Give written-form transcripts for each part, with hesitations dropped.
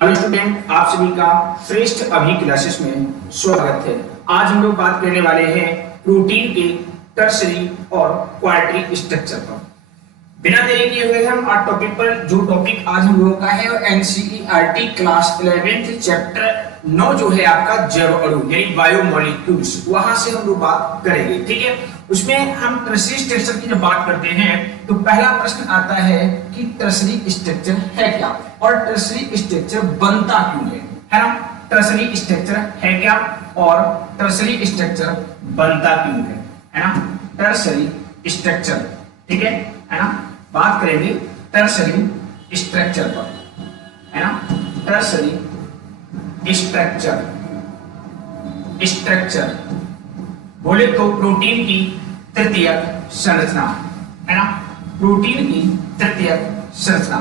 Hello student, आप सभी का श्रेष्ठ अभी क्लासेस में स्वागत है। आज हम लोग बात करने वाले हैं प्रोटीन के टर्सरी और क्वाटरनरी स्ट्रक्चर पर। बिना देरी किए हुए हम आज टॉपिक पर, जो टॉपिक आज हम लोगों का है और एनसीईआरटी क्लास 11th चैप्टर 9 जो है आपका जैव अणु यानी बायोमोलिक्यूल्स, वहां से हम लोग बात करेंगे। ठीक है, उसमें हम टर्सरी स्ट्रक्चर की जब बात करते हैं तो पहला प्रश्न आता है कि टर्सरी स्ट्रक्चर है क्या और टर्सरी स्ट्रक्चर बनता क्यों है ना। टर्सरी स्ट्रक्चर है क्या और टर्सरी स्ट्रक्चर बनता क्यों है ना। टर्सरी स्ट्रक्चर, ठीक है ना। बात करेंगे टर्सरी स्ट्रक्चर पर, है ना। टर्सरी स्ट्रक्चर बोले तो प्रोटीन की तृतीयक संरचना, है ना। प्रोटीन की तृतीयक संरचना।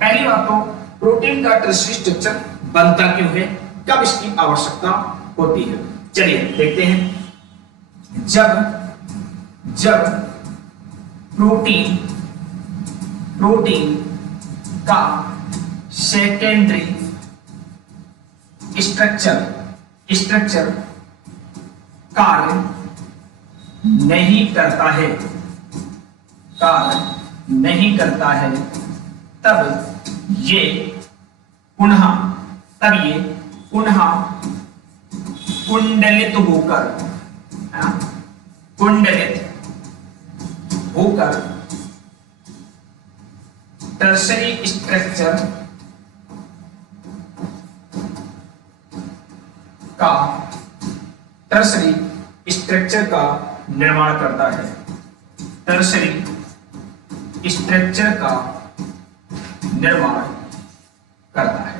पहली बात तो प्रोटीन का टर्सरी स्ट्रक्चर बनता क्यों है, कब इसकी आवश्यकता होती है, चलिए देखते हैं। जब प्रोटीन का सेकेंडरी स्ट्रक्चर कार्य नहीं करता है, तब ये पुनः कुंडलित होकर टर्सरी स्ट्रक्चर का निर्माण करता है। टर्सरी स्ट्रक्चर का निर्माण करता है।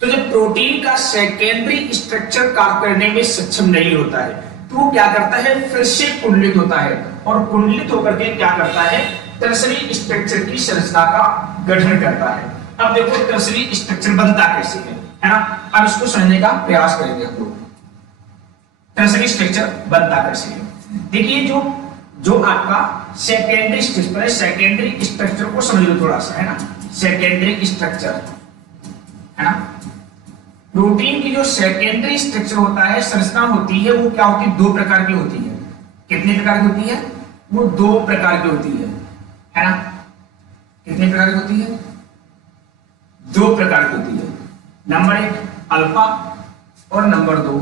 तो जब प्रोटीन का सेकेंडरी स्ट्रक्चर कार्य करने में सक्षम नहीं होता है तो वो क्या करता है, फिर से कुंडलित होता है और कुंडलित होकर के क्या करता है, टर्सरी स्ट्रक्चर की संरचना का गठन करता है। अब देखो टर्सरी स्ट्रक्चर बनता कैसे है ना। अब इसको समझने का प्रयास करेंगे हम लोग। टर्सरी स्ट्रक्चर बनता कैसे है, देखिए जो आपका सेकेंडरी स्ट्रक्चर है, सेकेंडरी स्ट्रक्चर को समझ लो थोड़ा सा, है ना। सेकेंडरी स्ट्रक्चर, है ना। प्रोटीन की जो सेकेंडरी स्ट्रक्चर होता है, संरचना होती है, वो क्या होती है, दो प्रकार की होती है। कितने प्रकार की होती है, वो दो प्रकार की होती है ना। कितने प्रकार की होती है, दो प्रकार की होती है। नंबर 1 अल्फा और नंबर 2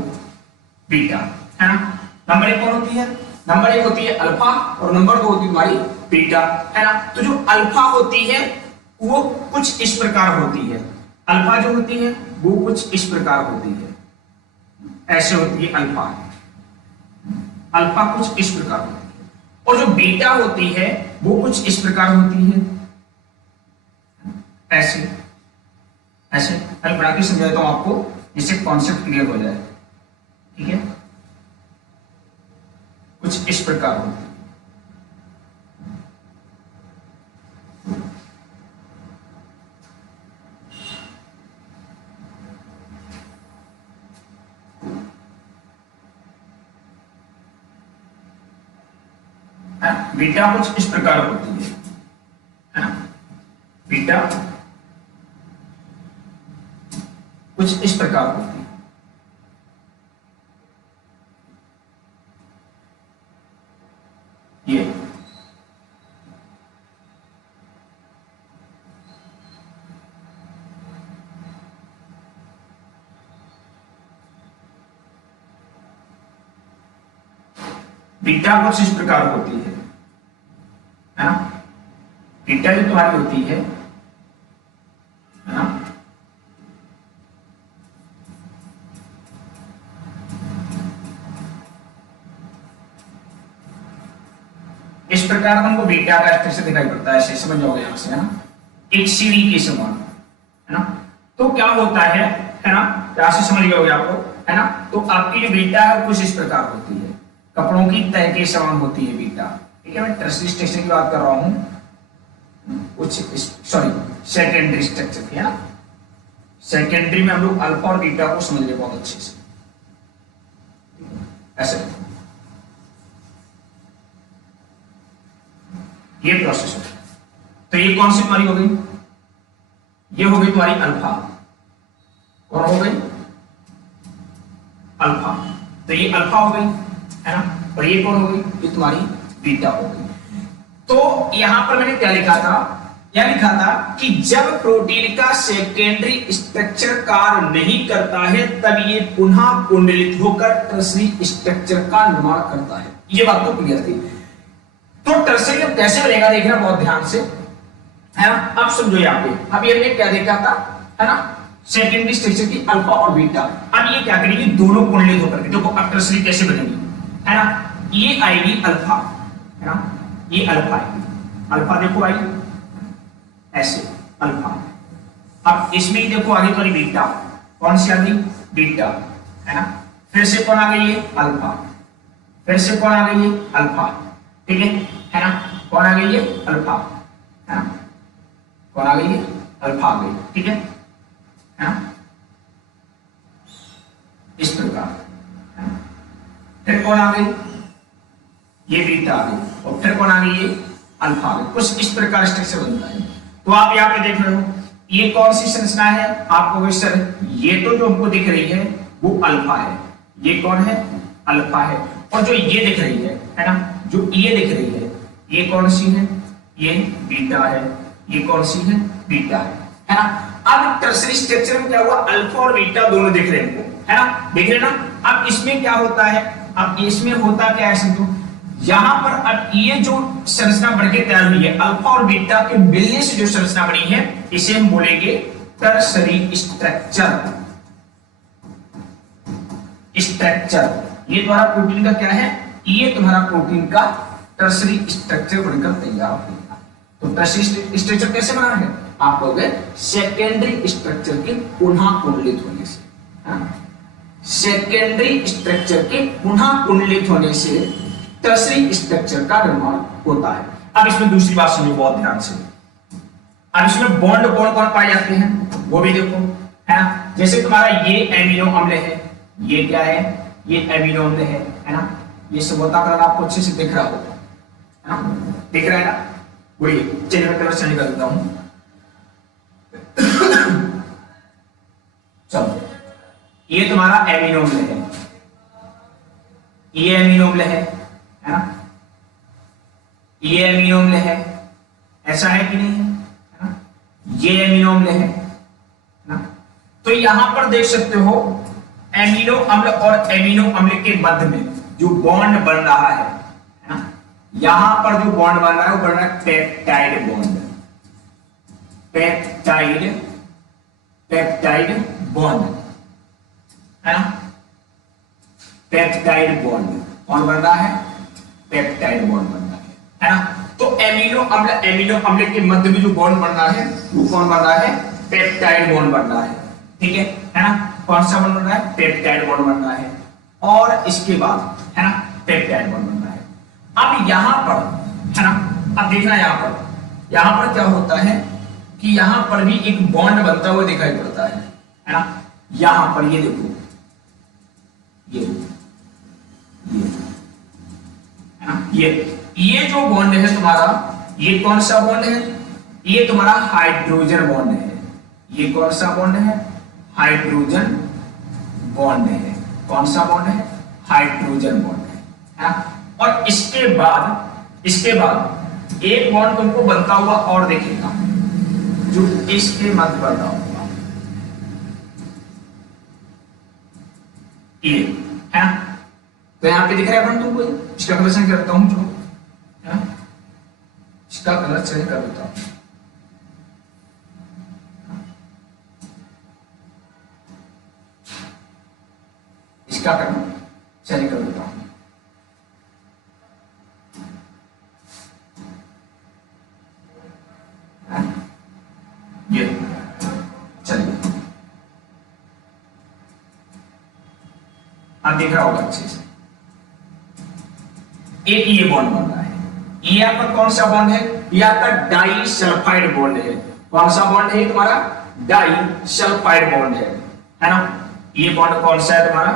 बीटा, है ना। नंबर 1 कौन होती है, नंबर 1 होती है अल्फा और नंबर 2 होती है हमारी बीटा, है ना। तो जो अल्फा होती है वो कुछ इस प्रकार होती है। अल्फा जो होती है वो कुछ इस प्रकार होती है, ऐसे होती है अल्फा। अल्फा कुछ इस प्रकार होती है और जो बीटा होती है वो कुछ इस प्रकार होती है, ऐसे ऐसे। मैं बना के समझाता हूं आपको जिससे कॉन्सेप्ट क्लियर हो जाए, ठीक है। कुछ इस प्रकार होती है। बीटा कुछ इस प्रकार होती है ना। बीटा कुछ इस प्रकार होती है। ये बीटा कुछ इस प्रकार होती है ना। बीटा जो तुम्हारी होती है ना, इस प्रकार हमको बीटा का स्ट्रक्चर दिखाई पड़ता है, ऐसे समझ जाओगे यहां से, है ना। एक सीढ़ी के समान, है ना। तो क्या होता है ना, यहां से समझ जाओगे आपको, है ना। तो आपकी जो बीटा है कुछ इस प्रकार होती है, कपड़ों की तह के समान होती है बीटा, ठीक है। मैं टर्सरी स्ट्रक्चर की बात कर रहा हूं, कुछ सॉरी सेकेंडरी स्ट्रक्चर की, है ना। सेकेंडरी में हम लोग अल्फा और बीटा को समझ ले बहुत अच्छे से, ऐसे। ये प्रोसेस है। तो ये कौन सी तुम्हारी हो गई, ये हो गई तुम्हारी अल्फा, कौन हो गई? अल्फा। तो ये अल्फा हो गई, है ना, और ये कौन हो गई? ये तुम्हारी बीटा हो गई। तो यहां पर मैंने क्या लिखा था? क्या लिखा था कि जब प्रोटीन का सेकेंडरी स्ट्रक्चर कार्य नहीं करता है तब ये पुनः कुंडलित होकर टर्सरी स्ट्रक्चर का निर्माण करता है। ये बात तो क्लियर थी। तो टर्सरी अब कैसे बनेगा देखना बहुत ध्यान से, है ना। अब समझो यहाँ पे, अब ये हमने क्या देखा था, है ना, सेकेंडरी स्ट्रक्चर की अल्फा और बीटा। अब ये क्या करेंगे? दोनों कुंडलित होकर के देखो अब टर्सरी कैसे बनेगी, है ना। ये आएगी अल्फा, है ना, ये अल्फा आएगी, अल्फा देखो आई ऐसे अल्फा। अब इसमें ही देखो आगे वाली बीटा, कौन सी आ गई? बीटा, है ना। फिर से कौन आ गई? ये अल्फा। फिर से कौन आ गई? ये अल्फा, ठीक है ना। कौन आ गई? ये अल्फा, है ना। कौन आ गई? ये अल्फा आ गई, ठीक है ना। इस प्रकार, है ना। फिर कौन आ गई? ये बीटा आ गई, और फिर कौन आ गई? ये अल्फा आ गई। कुछ इस प्रकार स्ट्रक्चर बनता है। तो आप यहाँ पे देख रहे हो ये कौन सी संरचना है? आपको सर ये तो जो हमको दिख रही है वो अल्फा है, ये कौन है? अल्फा है। और जो ये दिख रही है ना, जो ये दिख रही है ये कौन सी है? ये बीटा है। ये कौन सी है? बीटा है ना। अब टर्सरी स्ट्रक्चर में क्या हुआ? अल्फा और बीटा दोनों दिख रहे हैं, है ना, देख रहे ना। अब इसमें क्या होता है? अब इसमें होता क्या है समझो, यहां पर अब ये जो संरचना बनके तैयार हुई है अल्फा और बीटा के मिलने से जो संरचना बनी है इसे हम बोलेंगे टर्सरी स्ट्रक्चर। ये तुम्हारा प्रोटीन का क्या है? ये तुम्हारा प्रोटीन का टर्सरी स्ट्रक्चर बनकर तैयार होगा। तो टर्सरी स्ट्रक्चर कैसे बना है? आप कहोगे सेकेंडरी स्ट्रक्चर के पुनः कुंडलित होने से। सेकेंडरी स्ट्रक्चर के पुनः कुंडलित होने से टर्सरी स्ट्रक्चर का निर्माण होता है। अब इसमें दूसरी बात सुनिए बहुत ध्यान से। अब इसमें बॉन्ड कौन कौन पाए जाते हैं वो भी देखो, है ना। जैसे तुम्हारा ये एमिनो अम्ल है, ये क्या है? ये एमिनो अम्ल है ना। ये समोता कलर आपको अच्छे से दिख रहा होगा, है ना, दिख रहा है ना। वही चलिए मैं कलर चेंज कर देता हूं। चलो ये तुम्हारा एमिनो अम्ल है, ये एमिनो अम्ल है ना, ये एमिनो अम्ल है, ऐसा है कि नहीं है ना? ये एमिनो अम्ल है ना। तो यहां पर देख सकते हो एमिनो अम्ल और एमिनो अम्ल के मध्य में जो बॉन्ड बन रहा है ना, यहां पर जो बॉन्ड बन रहा है वो बन रहा है पेप्टाइड बॉन्ड। पेप्टाइड बॉन्ड, है ना। पेप्टाइड बॉन्ड कौन बन रहा है? पेप्टाइड बॉन्ड बन रहा है ना। तो एमिनो अम्ल के मध्य में जो बॉन्ड बन रहा है वो कौन बन रहा है? पेप्टाइड बॉन्ड बन रहा है, ठीक है ना। कौन सा बॉन्ड बन रहा है? पेप्टाइड बॉन्ड बन रहा है। और इसके बाद, है ना, पेप्टाइड बॉन्ड बन रहा है। अब यहां पर, है ना, अब देखना यहां पर क्या होता है कि यहां पर भी एक बॉन्ड बनता हुआ दिखाई पड़ता है ना। यहां पर ये देखो, ये है ना, ये जो बॉन्ड है तुम्हारा, ये कौन सा बॉन्ड है? ये तुम्हारा हाइड्रोजन बॉन्ड है। ये कौन सा बॉन्ड है? हाइड्रोजन बॉन्ड है। कौन सा बॉन्ड है? हाइड्रोजन बॉन्ड है ना। और इसके बाद एक बॉन्ड तुमको बनता हुआ और दिखेगा जो इसके मध्य बना होगा, ये है ना। तो यहां पे दिख रहा है बॉन्ड तुमको, इसका कलर चेंज करता हूं, चलो, है ना, इसका कलर चेंज कर देता हूं। इसका कलर चेंज कर देता हूं। ये चलिए आप देख रहा होगा अच्छे से। एक ये बॉन्ड बन रहा है, ये आपका कौन सा बॉन्ड है? ये आपका डाई सल्फाइड बॉन्ड है। कौन सा बॉन्ड है तुम्हारा? डाई सल्फाइड बॉन्ड है ना। ये बॉन्ड कौन सा है तुम्हारा?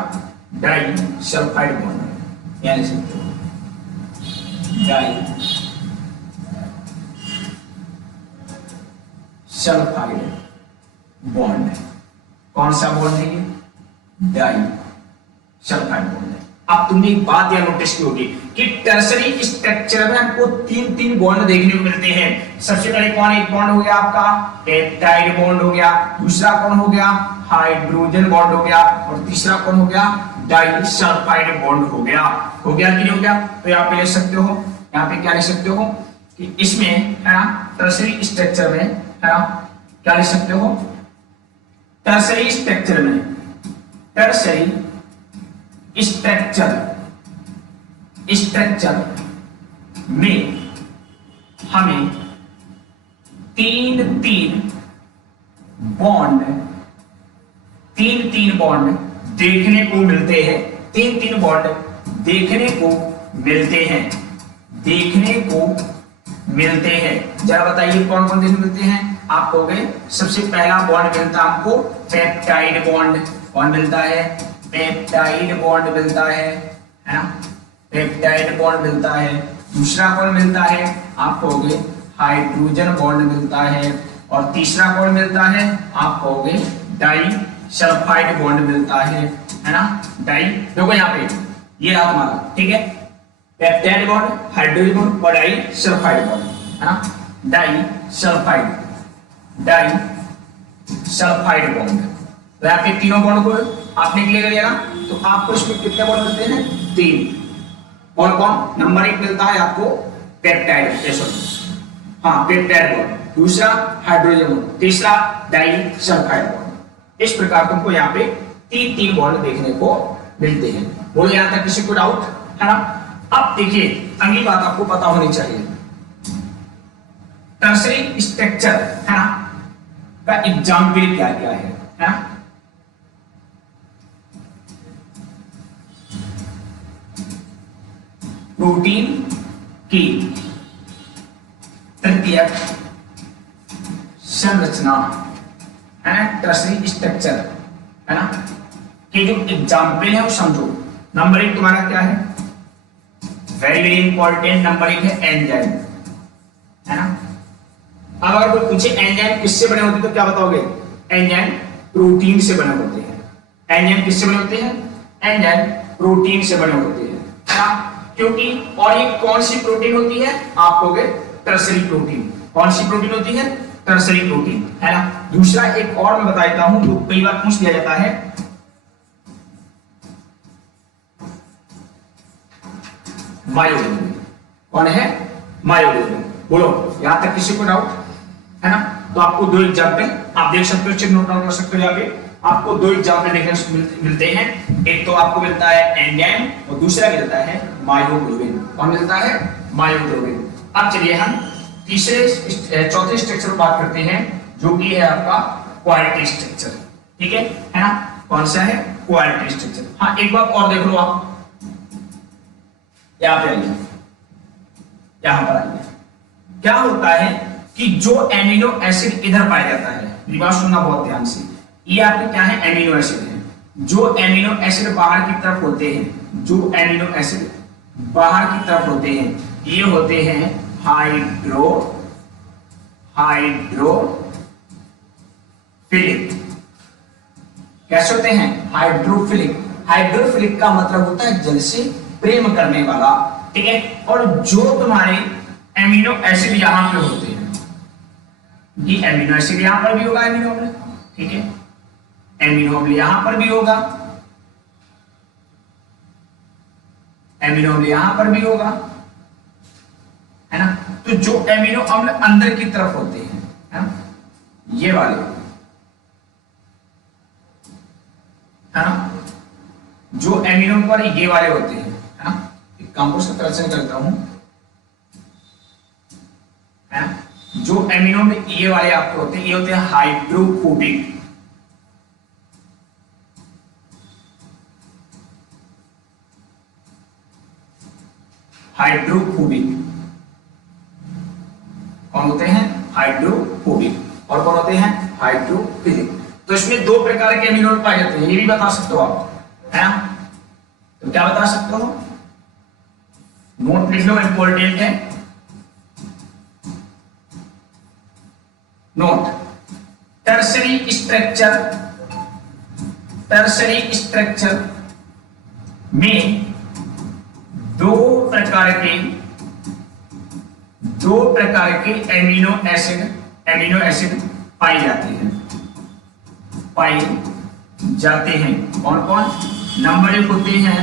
डाई सल्फाइड बॉन्ड है, यानी डाई सल्फाइड बॉन्ड है। कौन सा बॉन्ड है ये? डाई सल्फाइड बॉन्ड है। अब तुमने एक बात यह नोटिस की होगी कि टर्सरी स्ट्रक्चर में हमको तीन तीन बॉन्ड देखने को मिलते हैं। सबसे पहले कौन? एक बॉन्ड हो गया आपका पेप्टाइड बॉन्ड हो गया, दूसरा कौन हो गया? हाइड्रोजन बॉन्ड हो गया, और तीसरा कौन हो गया? डाइसल्फाइड बॉन्ड हो गया। हो गया कि नहीं हो गया? तो यहाँ पे लिख सकते हो, यहाँ पे क्या लिख सकते हो कि इसमें है ना टर्सरी स्ट्रक्चर में है ना क्या लिख सकते हो? टर्सरी स्ट्रक्चर में, टर्सरी स्ट्रक्चर में हमें तीन तीन बॉन्ड देखने को मिलते हैं। तीन तीन बॉन्ड देखने को मिलते हैं। जरा बताइए कौन कौन देखने को मिलते हैं? आप कहोगे सबसे पहला बॉन्ड मिलता है हमको पेप्टाइड बॉन्ड। कौन मिलता है? पेप्टाइड बॉन्ड मिलता है ना, पेप्टाइड बॉन्ड मिलता है। दूसरा कौन मिलता है? आप कहोगे हाइड्रोजन बॉन्ड मिलता है, और तीसरा कौन मिलता है? आप कहोगे डाइसल्फाइड बॉन्ड मिलता है ना। देखो यहाँ पे ये रहा तुम्हारा, ठीक है, पेप्टाइड बॉन्ड, हाइड्रोजन बॉन्ड और डाइसल्फाइड बॉन्ड है ना। डाइसल्फाइड बॉन्ड, तो यहाँ पे तीनों बॉन्ड को आपने क्लियर कर लिया, तो आपको इसमें कितने बॉन्ड मिलते हैं? तीन। कौन कौन? नंबर एक मिलता है आपको पेप्टाइड, पेप्टाइड बॉन्ड, दूसरा हाइड्रोजन बॉन्ड, तीसरा डाइसल्फाइड बॉन्ड। इस प्रकार तुमको यहाँ पे तीन तीन बॉन्ड देखने को मिलते हैं। बोलो यहाँ तक किसी को डाउट है ना? अब देखिए अगली बात आपको पता होनी चाहिए, टर्सरी स्ट्रक्चर है ना का एग्जाम्पल क्या क्या है ना। प्रोटीन की तृतीयक संरचना है ना, टर्सरी स्ट्रक्चर है ना कि जो एग्जाम्पल है वो समझो। नंबर एक तुम्हारा क्या है? वेरी वेरी इंपॉर्टेंट, नंबर एक है एंजाइम है ना। अब अगर कोई पूछे एंजाइम किससे बने होते हैं तो क्या बताओगे? एंजाइम प्रोटीन से बने होते हैं। एंजाइम किससे बने होते हैं? एंजाइम प्रोटीन से बने होते हैं है ना, क्योंकि और ये कौन सी प्रोटीन होती है? आप कहोगे टर्सरी प्रोटीन। कौन सी प्रोटीन होती है? टर्सरी प्रोटीन है ना। दूसरा एक और मैं बता देता हूं जो कई बार पूछ दिया जाता है, मायोग्लोबिन। कौन है? मायोग्लोबिन। बोलो यहां तक किसी को डाउट है ना? तो आपको दो एग्जाम्पल आप देख सकते हो, चिन्ह नोट डाउन कर सकते हो। यहाँ पे आपको दो एग्जाम्पल देखने को मिलते हैं। एक तो आपको मिलता है एंजाइम और दूसरा मिलता है मायोग्लोबिन। कौन मिलता है? मायोग्लोबिन। अब चलिए हम चौथे स्ट्रक्चर पर बात करते हैं जो कि है आपका क्वालिटी स्ट्रक्चर। ठीक है ना? कौन सा है? Quality structure. हाँ एक बार और देख लो, आप यहां पे आइए, यहां पर आइए। क्या होता है कि जो एमिनो एसिड इधर पाया जाता है, बात सुनना बहुत ध्यान से, ये आपके क्या है? एमिनो एसिड है। जो एमिनो एसिड बाहर की तरफ होते हैं, जो एमिनो एसिड बाहर की तरफ होते हैं, ये होते हैं हाइड्रोफिलिक। कैसे होते हैं? हाइड्रोफिलिक। हाइड्रोफिलिक का मतलब होता है जल से प्रेम करने वाला। ठीक है, और जो तुम्हारे एमिनो एसिड यहां पे होते हैं, ये एमिनो एसिड यहां पर भी होगा, एमिनो अम्ल, ठीक है, एमिनो अम्ल यहां पर भी होगा, एमिनो अम्ल यहां पर भी होगा, है ना। तो जो एमिनो अम्ल अंदर की तरफ होते हैं, है ना, ये वाले, है ना, जो एमिनो पर ये वाले होते हैं, है ना। एक कंपोस्ट का करेक्शन करता हूं, है ना। जो एमिनो में ये वाले आपके होते हैं, ये होते हैं हाइड्रोफोबिक। हाइड्रोफोबिक कौन होते हैं? हाइड्रोफोबिक। और कौन होते हैं? हाइड्रोफिलिक। तो इसमें दो प्रकार के एमिनो पाए जाते हैं, ये भी बता सकते हो आप, है ना। तो क्या बता सकते हो? नोट लिख लो, इंपॉर्टेंट है note. Tertiary structure tertiary structure में दो प्रकार के एमिनो एसिड पाए जाते हैं। कौन कौन? नंबर 1 होते हैं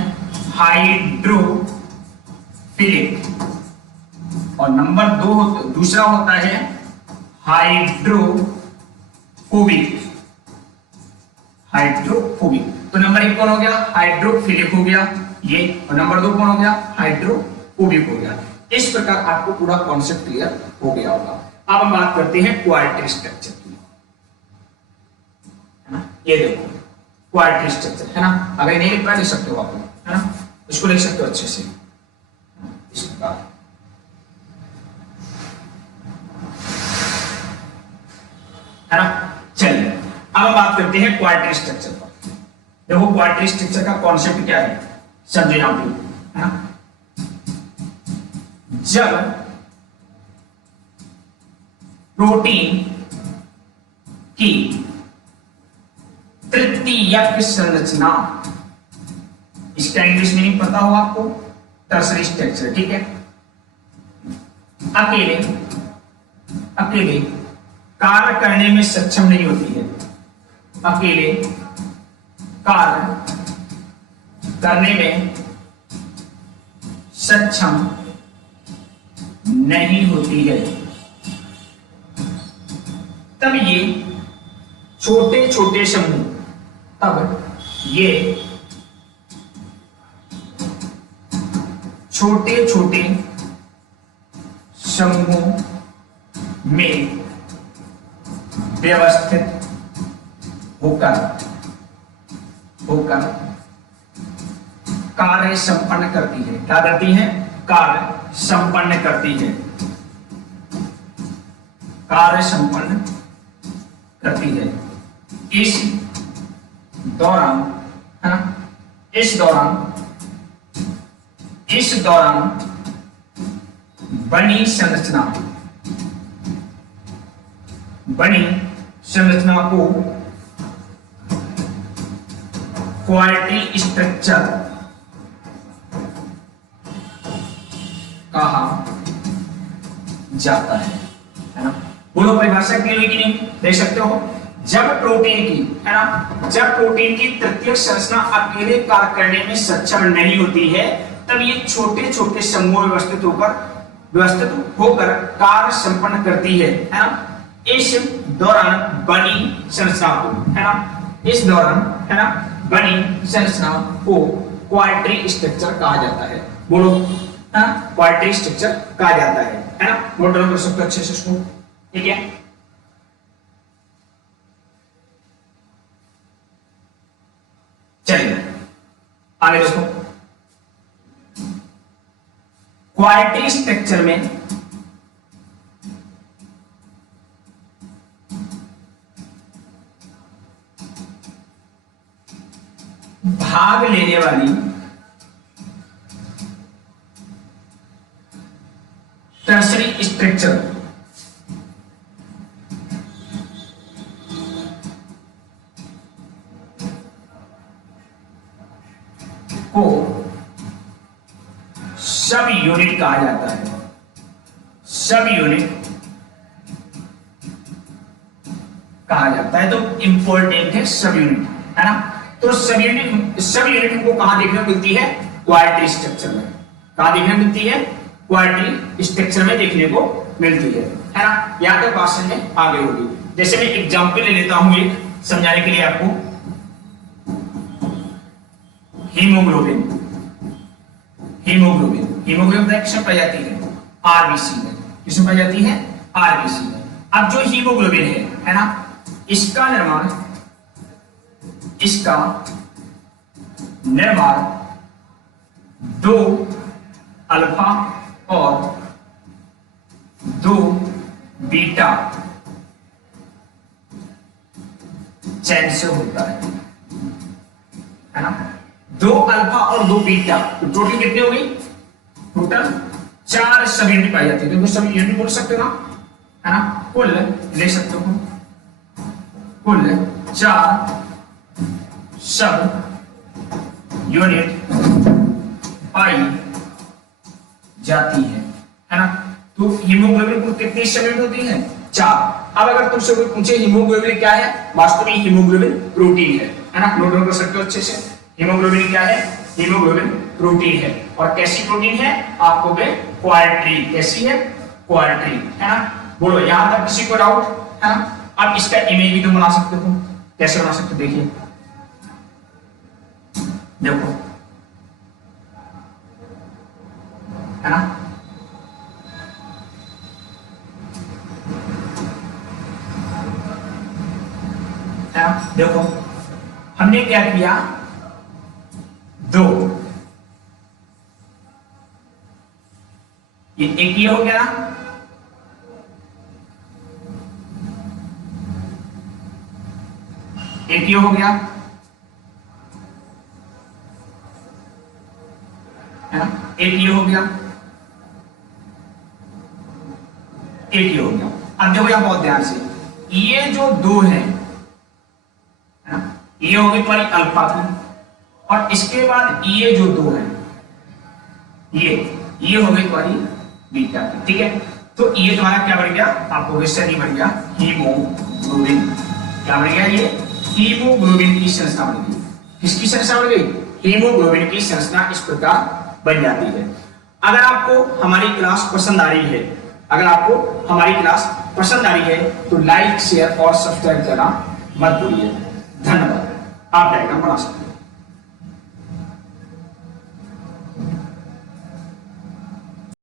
हाइड्रोफिलिक और नंबर 2 दूसरा होता है हाइड्रोफोबिक। तो नंबर 1 कौन हो गया? हाइड्रोफिलिक हो गया ये, और नंबर 2 कौन हो गया? हाइड्रोफोबिक हो गया। इस प्रकार आपको पूरा कॉन्सेप्ट क्लियर हो गया होगा। अब हम बात करते हैं क्वाड्रेटिक स्ट्रक्चर की, है ना। ये देखो क्वाड्रेटिक स्ट्रक्चर, है ना। अगर नहीं लिख पाए लिख सकते हो आप, है ना, इसको लिख सकते हो अच्छे से इस प्रकार, है ना। चलिए अब हम बात करते हैं क्वाड्रेटिक स्ट्रक्चर पर। देखो क्वाड्रेटिक स्ट्रक्चर का कॉन्सेप्ट क्या है समझे यहां पे, है ना। जब प्रोटीन की तृतीयक संरचना, इसका इंग्लिश मीनिंग पता हो आपको, टर्सरी स्ट्रक्चर, ठीक है। अकेले कार्य करने में सक्षम नहीं होती है, अकेले कार्य करने में सक्षम नहीं होती है, तब ये छोटे छोटे समूह में व्यवस्थित होकर कार्य संपन्न करती है। क्या करती है? कार्य संपन्न करती है, कार्य संपन्न करती है। इस दौरान, है ना, इस दौरान बनी संरचना को क्वाड्रेटिक स्ट्रक्चर कहा जाता है ना। बोलो परिभाषा क्लियर हुई कि नहीं? देख सकते हो, जब प्रोटीन की तृतीयक संरचना अकेले कार्य करने में सक्षम नहीं होती है, तब ये छोटे छोटे समूह व्यवस्थित होकर कार्य संपन्न करती है ना। इस दौरान बनी संरचना को, है ना, बनी संरचना को क्वाड्रेटिक स्ट्रक्चर कहा जाता है। बोलो, क्वाड्रेटिक स्ट्रक्चर कहा जाता है ना। नोट डाउन कर सकते हो अच्छे से इसको, ठीक है। चलिए आगे देखो, क्वाड्रेटिक स्ट्रक्चर में भाग लेने वाली टर्सरी स्ट्रक्चर को सब यूनिट कहा जाता है। सब यूनिट कहा जाता है, तो इंपॉर्टेंट है सब यूनिट, है ना। तो सब यूनिट हमको कहां देखने को मिलती है? क्वाड्रेटिक स्ट्रक्चर में। कहां देखने मिलती है? क्वाड्रेटिक स्ट्रक्चर में देखने को मिलती है ना। यहां तक बात समझ में आ गई होगी। जैसे मैं एग्जांपल ले लेता हूं एक समझाने के लिए आपको। हीमोग्लोबिन किसमें पाई जाती है? आरबीसी में। किसमें पाई जाती है? आरबीसी में। अब जो हीमोग्लोबिन है ना, इसका निर्माण 2 अल्फा और 2 बीटा चैन से होता है ना। 2 अल्फा और 2 बीटा, तो टोटल कितनी हो गई? टोटल 4 सब यूनिट पाई जाती है। तो सब यूनिट बोल सकते हो ना, है ना। कुल ले सकते हो, कुल 4 सब यूनिट पाई जाती है ना। तो हीमोग्लोबिन कुल कितनी यूनिट होती है? 4। अब अगर तुमसे कोई पूछे हीमोग्लोबिन क्या है, वास्तव में हीमोग्लोबिन प्रोटीन है ना। नोट डाउन कर सकते हो अच्छे से। हीमोग्लोबिन क्या है? हीमोग्लोबिन प्रोटीन है। और कैसी प्रोटीन है? आपको क्वार्टरी। कैसी है? क्वार्टरी, है ना। बोलो यहां तक किसी को डाउट है ना। अब इसका इमेज भी तुम बना सकते हो। कैसे बना सकते हो? देखिए, देखो, है ना। देखो हमने क्या किया, 2, ये एक ये हो गया ना, एक ये हो गया, है ना, एक ये हो गया, एक ये हो गया। अब देखो यहां बहुत ध्यान से, ये जो 2 है ना, ये होगी तुम्हारी अल्फा की, और इसके बाद ये जो 2 है, ये हो गई तुम्हारी बीटा की। ठीक है, तो ये तुम्हारा क्या बन गया? आपको वैसे नहीं बन गया, हीमोग्लोबिन। क्या बन गया? ये हीमोग्लोबिन की संरचना बन गई। किसकी संरचना बन गई? हीमोग्लोबिन की संरचना इस प्रकार बन जाती है। अगर आपको हमारी क्लास पसंद आ रही है, अगर आपको हमारी क्लास पसंद आ रही है तो लाइक, शेयर और सब्सक्राइब करना मत भूलिए। धन्यवाद। आप डायग्राम बना सकते हैं।